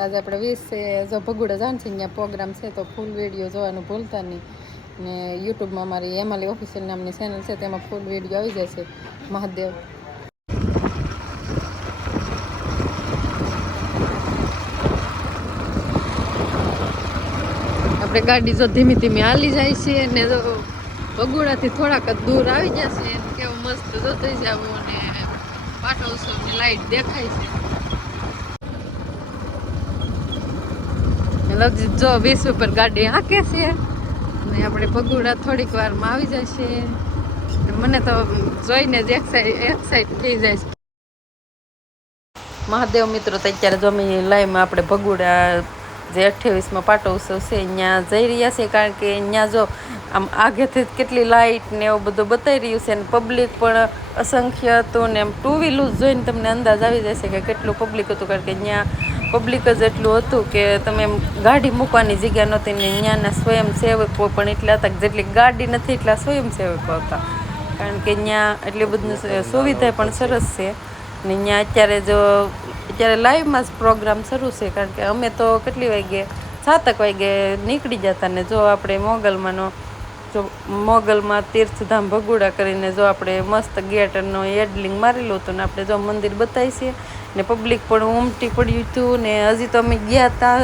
આજે આપણે 20 જો ભગુડા જવાનું છે ત્યાં પ્રોગ્રામ છે તો ફૂલ વિડીયો જોવાનું ભૂલતા નહીં ને યુટ્યુબમાં અમારી એમાલી ઓફિશિયલ નામની ચેનલ છે તેમાં ફૂલ વિડીયો આવી જશે મહાદેવ આપણે ગાડી જો ધીમી ધીમી હાલી જાય છે ને ભગુડાથી થોડાક જ દૂર આવી જશે કેવું મસ્ત જોઈ જવું અને પાટોત્સવની લાઈટ દેખાય છે લગજી જો 20 ઉપર ગાડી હાકે છે ને આપણે ભગુડા થોડીક વારમાં આવી જશે મને તો જોઈને જ એક્સાઇટ થઈ જાય છે મહાદેવ મિત્રો તો અત્યારે જમી લાઈવમાં આપણે ભગુડા જે 28માં પાટોત્સવ છે ત્યાં જઈ રહ્યા છે કારણ કે ત્યાં જો આમ આગેથી કેટલી લાઇટ ને એવું બધું બતાવી રહ્યું છે અને પબ્લિક પણ અસંખ્ય હતું ને એમ ટુ વ્હીલર જોઈને તમને અંદાજ આવી જશે કે કેટલું પબ્લિક હતું કારણ કે ત્યાં પબ્લિક જ એટલું હતું કે તમે ગાડી મૂકવાની જગ્યા નહોતી ને ત્યાંના સ્વયંસેવકો પણ એટલા હતા જેટલી ગાડી નથી એટલા સ્વયંસેવકો હતા કારણ કે ત્યાં એટલી બધી સુવિધા પણ સરસ છે ને અત્યારે લાઈવમાં જ પ્રોગ્રામ શરૂ છે કારણ કે અમે તો કેટલી વાગે 7 વાગે નીકળી જતા ને જો આપણે મોગલમાં તીર્થધામ ભગુડા કરીને જો આપણે મસ્ત ગેટનો એડલિંગ મારેલું હતું ને આપણે જો મંદિર બતાવી છે ને પબ્લિક પણ ઉમટી પડ્યું હતું ને હજી તો અમે ગયા હતા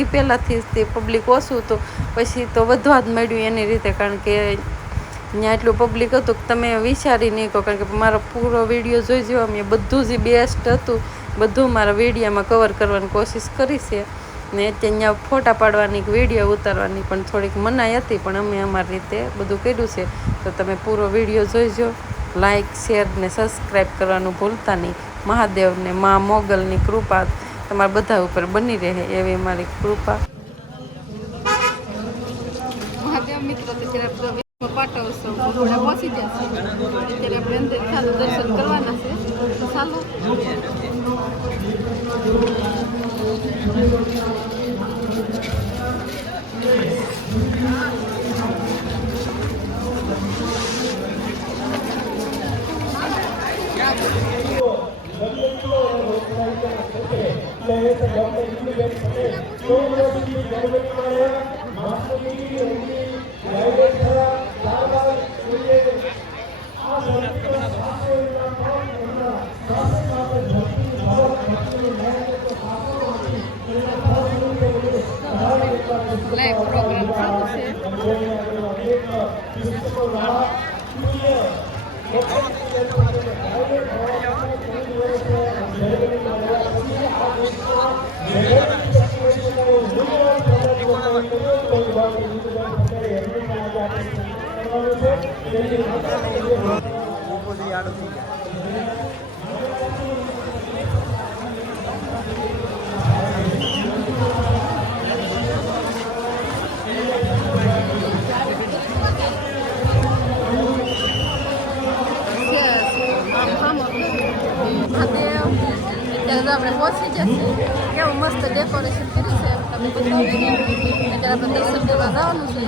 એ પહેલાંથી જ તે પબ્લિક ઓછું હતું પછી તો વધવા જ મળ્યું એની રીતે કારણ કે ત્યાં એટલું પબ્લિક હતું કે તમે વિચારી નહીં કહો કારણ કે મારો પૂરો વિડીયો જોઈ જવા મેં બધું જ બેસ્ટ હતું બધું મારા વિડીયોમાં કવર કરવાની કોશિશ કરી છે ને ત્યાં ફોટા પાડવાની વિડીયો ઉતારવાની પણ થોડીક મનાઈ હતી પણ અમે અમારી રીતે બધું કર્યું છે તો તમે પૂરો વિડીયો જોઈજો લાઇક શેર ને સબસ્ક્રાઈબ કરવાનું ભૂલતા નહીં મહાદેવને મા મોગલની કૃપા તમારા બધા ઉપર બની રહે એવી મારી કૃપા મહાદેવ મિત્રો પાટોત્સવ ભગુડા પહોંચી ગયા છે અત્યારે આપણે અંદર ચાલો દર્શન કરવાના છે ચાલો લાઈવ પ્રોગ્રામ ચાલુ છે આપણે પહોંચી જશે કેવું મસ્ત ડેકોરેશન કર્યું છે તમે બતાવી અત્યારે આપણે દર્શન કરવા જવાનું છે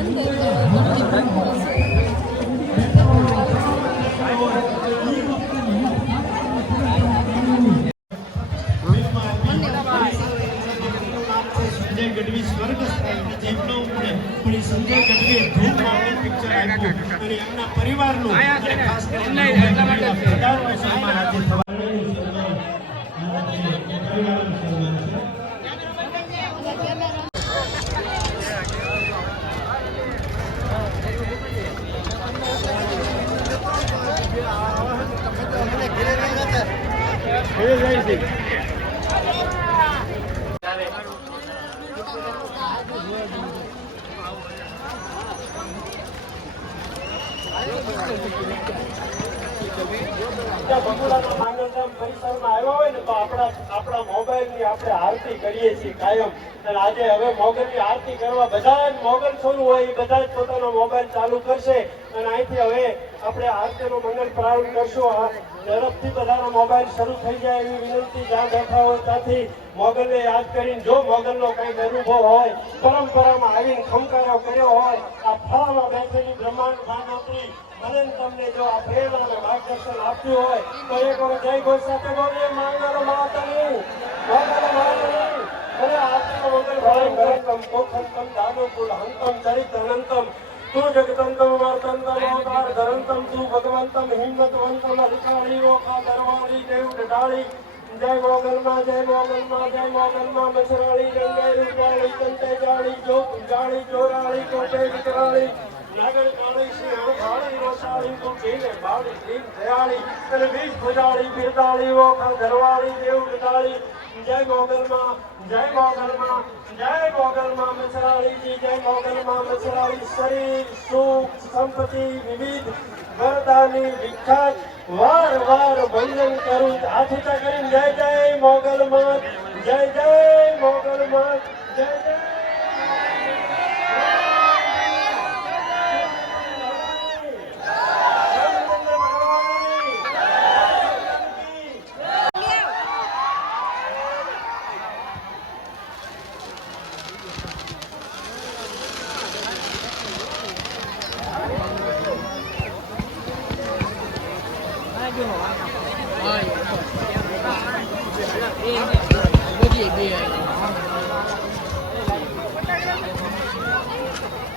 પરિવારનું પરિસરમાં આવ્યા હોય ને તો આપણા મોબાઈલની આપણે આરતી કરીએ છીએ કાયમ અને આજે હવે મોગલની આરતી કરવા બધા જ મોગલ છોડવું હોય એ બધા જ પોતાનો મોબાઈલ ચાલુ કરશે અને અહીંથી હવે આપણે આરતીનો મંગલ પ્રારંભ કરશું ઝડપથી બધાનો મોબાઈલ શરૂ થઈ જાય એવી વિનંતી જ્યાં બેઠા હોય ત્યાંથી મોગલને યાદ કરીને જો મોગલનો કંઈક અનુભવ હોય પરંપરામાં આવીને ખમકારો કર્યો હોય આ ફળામાં બેઠેલી બ્રહ્માંડ ભાનોત્રી મને તમને જો આ પ્રેરણા અને માર્ગદર્શન આપ્યું હોય તો એક વાર જય ઘોષ સાથે બોલીએ માંગલો માતા નહીં મોગલ માતા નહીં અને शांतम पोखंतम दानुकूल हंतम चरित अनंतम तू जगतंतम वर्तंतम अवतार धरंतम तू भगवंतम हिम्मतवंतम अधिकारी ओखा दरबारी देव डाली जय मोगल माँ जय मोगल माँ जय मोगल माँ मछराली गंगे रूपाली कंटे जाली जो जाली चोराली कोटे विकराली नागर काली सिंह भाली रोसाली तू जीने भाली दीन दयाली तेरे बीच भुजाली बिरदाली ओखा दरबारी देव डाली जय मोगल माँ जय मोगल माँ जय मोगल माँ मछराली जी जय मोगल माँ मछराली शरीर सुख संपत्ति विविध वरदानी विख्यात वार वार वंदन करूं हाथी करीन जय जय मोगल माँ जय जय मोगल माँ जय जय એમાં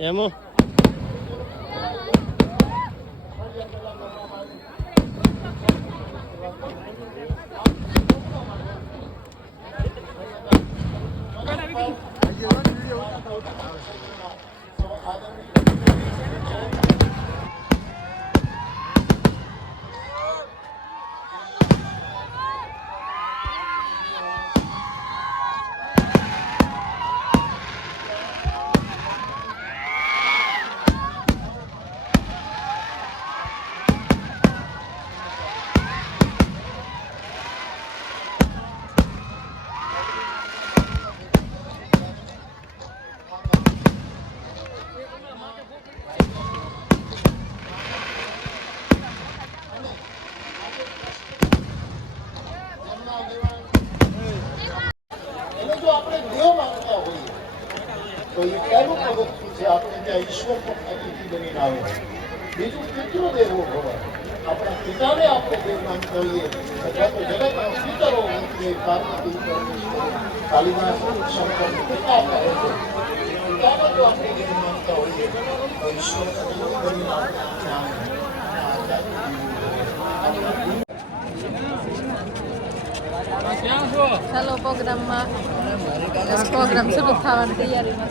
એમાં તો એ પહેલું પગથિયું છે આપણે ત્યાં ઈશ્વર પણ અતિથિ બનીને આવે બીજું પિતૃદેવો ભવ આપણા પિતાને આપણે દેવ માનતા હોઈએ અથવા તો જગતના પિતરો વચ્ચે પાર્વતી પરમેશ્વર કાલિદાસ શંકર પિતા કહે છે પિતાને જો આપણે દેવ માનતા હોઈએ તો ઈશ્વર અતિથિ બનીને આપણે ત્યાં ચાલો પ્રોગ્રામ શરૂ થવાની તૈયારીમાં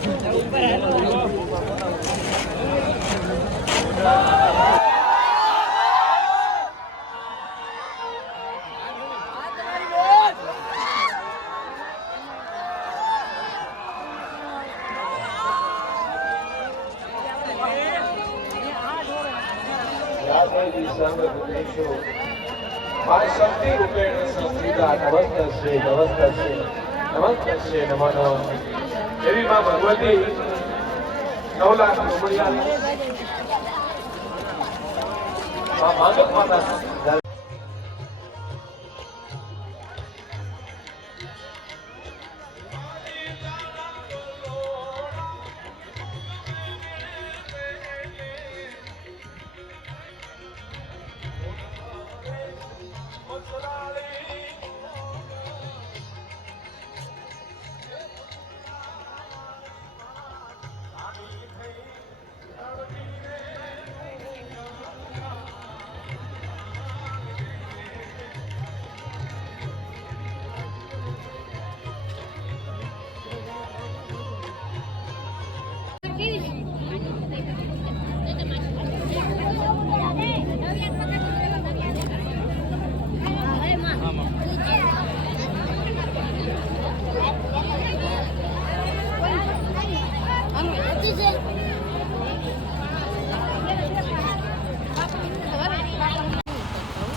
माय शक्ति रूपेण संस्थिता नमस्तस्ये नमस्तस्ये नमस्तस्ये नमो नमः देवी मां भगवती 9 लाख रुपया मां मांगक माता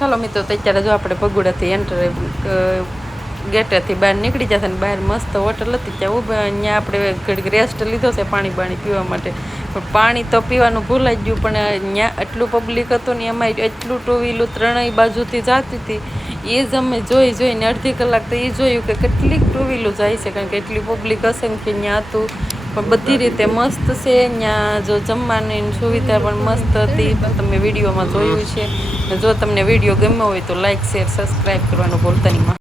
હાલો મિત્રો, તો અત્યારે જો આપણે ભગોડાથી એન્ટર ગેટેથી બહાર નીકળી જશે ને બહાર મસ્ત હોટલ હતી ત્યાં ઊભા. અહીંયા આપણે ઘડીક રેસ્ટ લીધો છે પાણી પીવા માટે, પણ પાણી તો પીવાનું ભૂલાઈ ગયું. પણ અહીંયા એટલું પબ્લિક હતું ને એમાં એટલું ટુ વ્હીલું ત્રણેય બાજુથી જતી હતી. એ જ અમે જોઈને અડધી કલાક તો એ જોયું કે કેટલીક ટુ વ્હીલું જાય છે, કારણ કે એટલી પબ્લિક હશે ને કે અહીંયા હતું. પણ બધી રીતે મસ્ત છે. અહીંયા જો જમવાની સુવિધા પણ મસ્ત હતી, તમે વિડીયોમાં જોયું છે. જો તમને વિડીયો ગમ્યો હોય તો લાઇક શેર સબસ્ક્રાઈબ કરવાનું ભૂલતા નહીં.